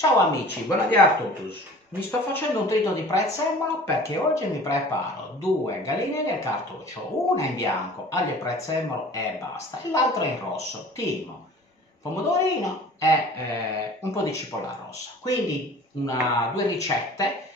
Ciao amici, buonasera a tutti. Mi sto facendo un trito di prezzemolo perché oggi mi preparo due gallinelle al cartoccio, una in bianco, aglio e prezzemolo e basta, e l'altra in rosso, timo, pomodorino e un po' di cipolla rossa. Quindi due ricette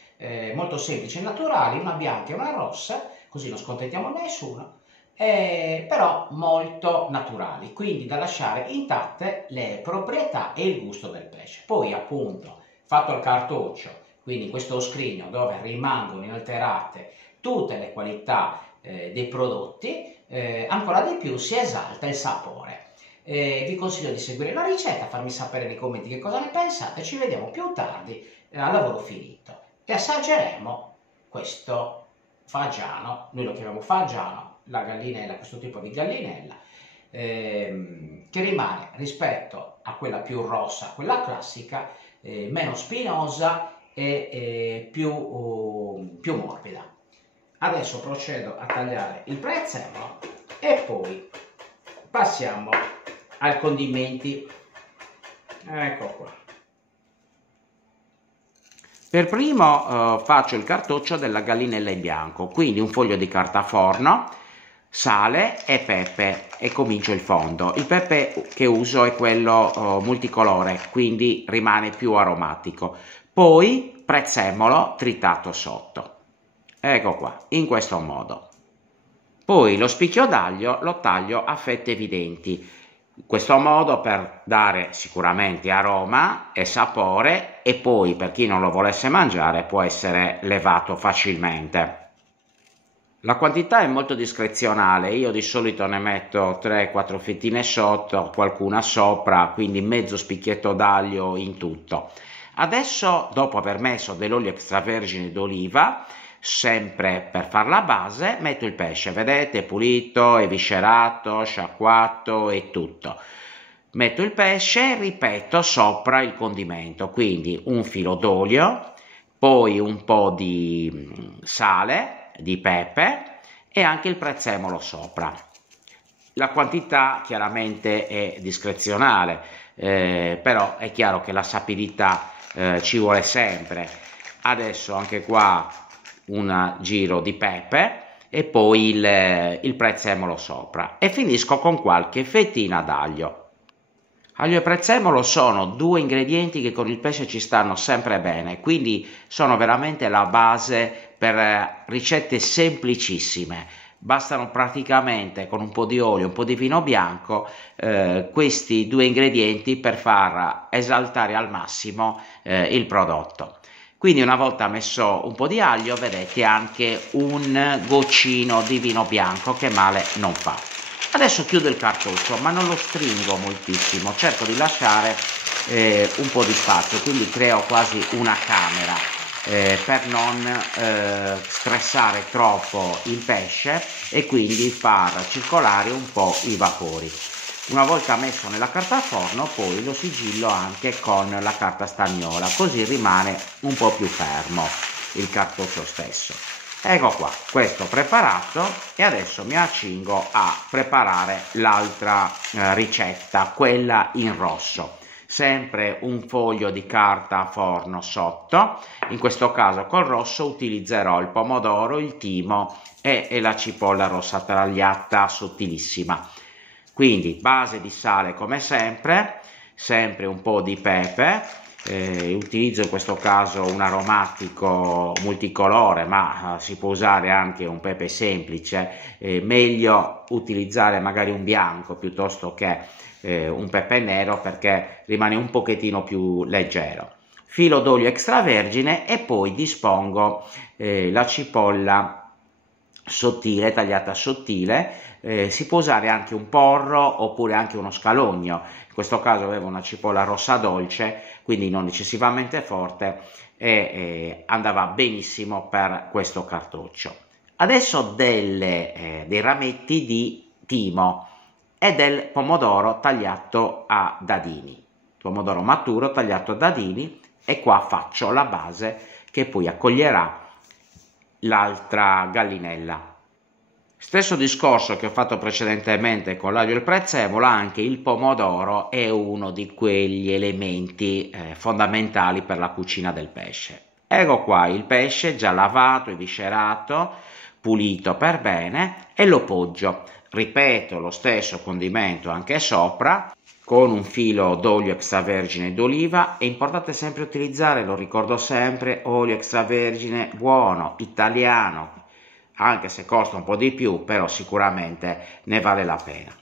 molto semplici e naturali, una bianca e una rossa, così non scontentiamo nessuno. Però molto naturali, quindi da lasciare intatte le proprietà e il gusto del pesce. Poi appunto fatto il cartoccio, quindi questo scrigno dove rimangono inalterate tutte le qualità dei prodotti, ancora di più si esalta il sapore. Vi consiglio di seguire la ricetta, farmi sapere nei commenti che cosa ne pensate, ci vediamo più tardi al lavoro finito e assaggeremo questo fagiano, noi lo chiamiamo fagiano, la gallinella, questo tipo di gallinella, che rimane rispetto a quella più rossa, quella classica, meno spinosa e più morbida. Adesso procedo a tagliare il prezzemolo e poi passiamo ai condimenti. Ecco qua. Per primo faccio il cartoccio della gallinella in bianco, quindi un foglio di carta forno, sale e pepe, e comincio il fondo. Il pepe che uso è quello multicolore, quindi rimane più aromatico. Poi prezzemolo tritato sotto, ecco qua, in questo modo. Poi lo spicchio d'aglio lo taglio a fette evidenti, in questo modo per dare sicuramente aroma e sapore, e poi per chi non lo volesse mangiare può essere levato facilmente. La quantità è molto discrezionale, io di solito ne metto 3-4 fettine sotto, qualcuna sopra, quindi mezzo spicchietto d'aglio in tutto. Adesso, dopo aver messo dell'olio extravergine d'oliva, sempre per far la base, metto il pesce, vedete, pulito, eviscerato, sciacquato e tutto. Metto il pesce e ripeto sopra il condimento, quindi un filo d'olio, poi un po' di sale, di pepe e anche il prezzemolo sopra. La quantità chiaramente è discrezionale, però è chiaro che la sapidità ci vuole sempre. Adesso anche qua un giro di pepe e poi il prezzemolo sopra e finisco con qualche fettina d'aglio. Aglio e prezzemolo sono due ingredienti che con il pesce ci stanno sempre bene, quindi sono veramente la base per ricette semplicissime. Bastano praticamente con un po' di olio, un po' di vino bianco, questi due ingredienti per far esaltare al massimo il prodotto. Quindi una volta messo un po' di aglio, vedete anche un goccino di vino bianco che male non fa. Adesso chiudo il cartoccio, ma non lo stringo moltissimo, cerco di lasciare un po' di spazio, quindi creo quasi una camera per non stressare troppo il pesce e quindi far circolare un po' i vapori. Una volta messo nella carta forno, poi lo sigillo anche con la carta stagnola, così rimane un po' più fermo il cartoccio stesso. Ecco qua, questo preparato, e adesso mi accingo a preparare l'altra ricetta, quella in rosso. Sempre un foglio di carta a forno sotto, in questo caso col rosso utilizzerò il pomodoro, il timo e la cipolla rossa tagliata sottilissima. Quindi base di sale come sempre, sempre un po' di pepe, utilizzo in questo caso un aromatico multicolore, ma si può usare anche un pepe semplice, meglio utilizzare magari un bianco piuttosto che un pepe nero perché rimane un pochettino più leggero. Filo d'olio extravergine e poi dispongo la cipolla sottile, tagliata sottile. Si può usare anche un porro oppure anche uno scalogno. In questo caso avevo una cipolla rossa dolce, quindi non eccessivamente forte, e andava benissimo per questo cartoccio. Adesso dei rametti di timo e del pomodoro tagliato a dadini, pomodoro maturo tagliato a dadini, e qua faccio la base che poi accoglierà l'altra gallinella. Stesso discorso che ho fatto precedentemente con l'aglio e il prezzemolo, anche il pomodoro è uno di quegli elementi fondamentali per la cucina del pesce. Ecco qua il pesce già lavato, eviscerato, pulito per bene e lo poggio. Ripeto lo stesso condimento anche sopra con un filo d'olio extravergine d'oliva. È importante sempre utilizzare, lo ricordo sempre, olio extravergine buono, italiano, anche se costa un po' di più, però sicuramente ne vale la pena.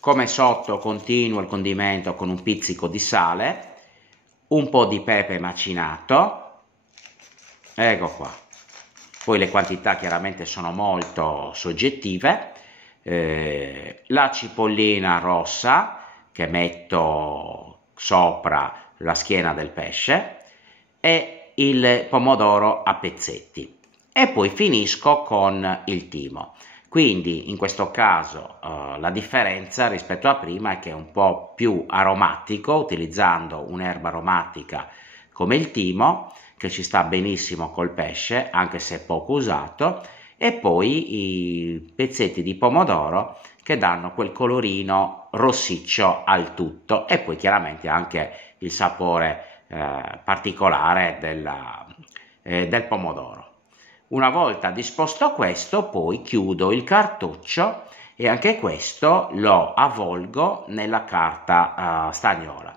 Come sotto continuo il condimento con un pizzico di sale, un po' di pepe macinato, ecco qua. Poi le quantità chiaramente sono molto soggettive, la cipollina rossa che metto sopra la schiena del pesce e il pomodoro a pezzetti. E poi finisco con il timo. Quindi in questo caso la differenza rispetto a prima è che è un po' più aromatico, utilizzando un'erba aromatica come il timo, che ci sta benissimo col pesce, anche se poco usato, e poi i pezzetti di pomodoro che danno quel colorino rossiccio al tutto, e poi chiaramente anche il sapore particolare del pomodoro. Una volta disposto questo, poi chiudo il cartoccio e anche questo lo avvolgo nella carta stagnola.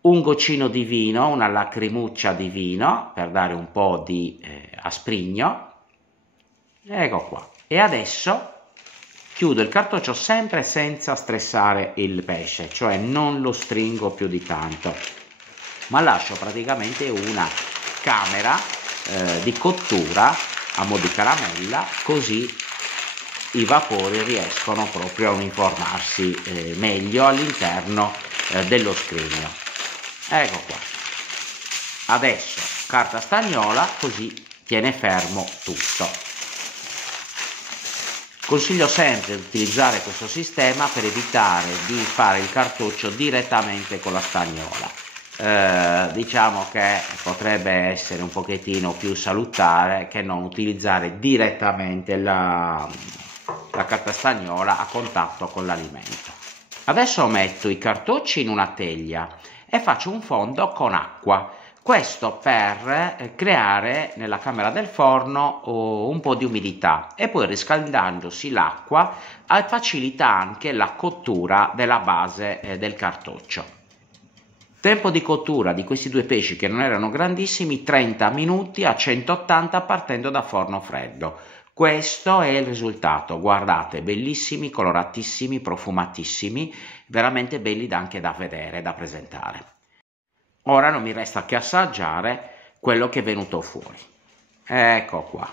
Un goccino di vino, una lacrimuccia di vino per dare un po' di asprigno. Ecco qua. E adesso chiudo il cartoccio sempre senza stressare il pesce, cioè non lo stringo più di tanto, ma lascio praticamente una camera di cottura a mo' di caramella, così i vapori riescono proprio a uniformarsi meglio all'interno dello scrigno. Ecco qua. Adesso carta stagnola, così tiene fermo tutto. Consiglio sempre di utilizzare questo sistema per evitare di fare il cartoccio direttamente con la stagnola. Diciamo che potrebbe essere un pochettino più salutare che non utilizzare direttamente la carta stagnola a contatto con l'alimento. Adesso metto i cartocci in una teglia e faccio un fondo con acqua, questo per creare nella camera del forno un po' di umidità, e poi riscaldandosi l'acqua facilita anche la cottura della base del cartoccio. Tempo di cottura di questi due pesci, che non erano grandissimi, 30 minuti a 180 partendo da forno freddo. Questo è il risultato, guardate, bellissimi, coloratissimi, profumatissimi, veramente belli anche da vedere, da presentare. Ora non mi resta che assaggiare quello che è venuto fuori. Ecco qua.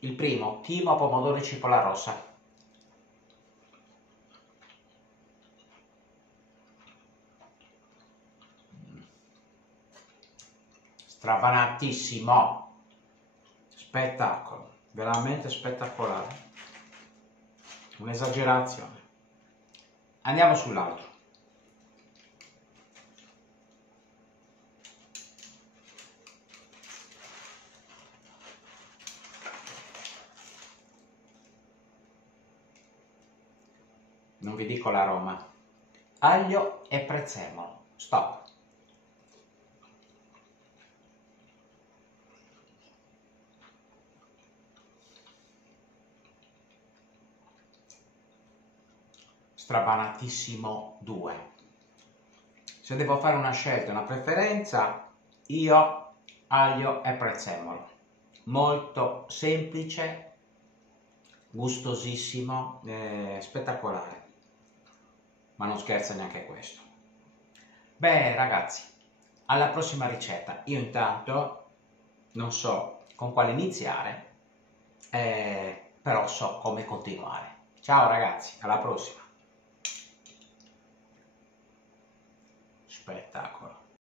Il primo, timo, pomodoro e cipolla rossa. Stravanatissimo, spettacolo, veramente spettacolare, un'esagerazione. Andiamo sull'altro. Non vi dico l'aroma. Aglio e prezzemolo. Stop. Strabanatissimo 2. Se devo fare una scelta, una preferenza, io aglio e prezzemolo. Molto semplice, gustosissimo, spettacolare. Ma non scherza neanche questo. Beh ragazzi, alla prossima ricetta. Io intanto non so con quale iniziare, però so come continuare. Ciao ragazzi, alla prossima. Spettacolo.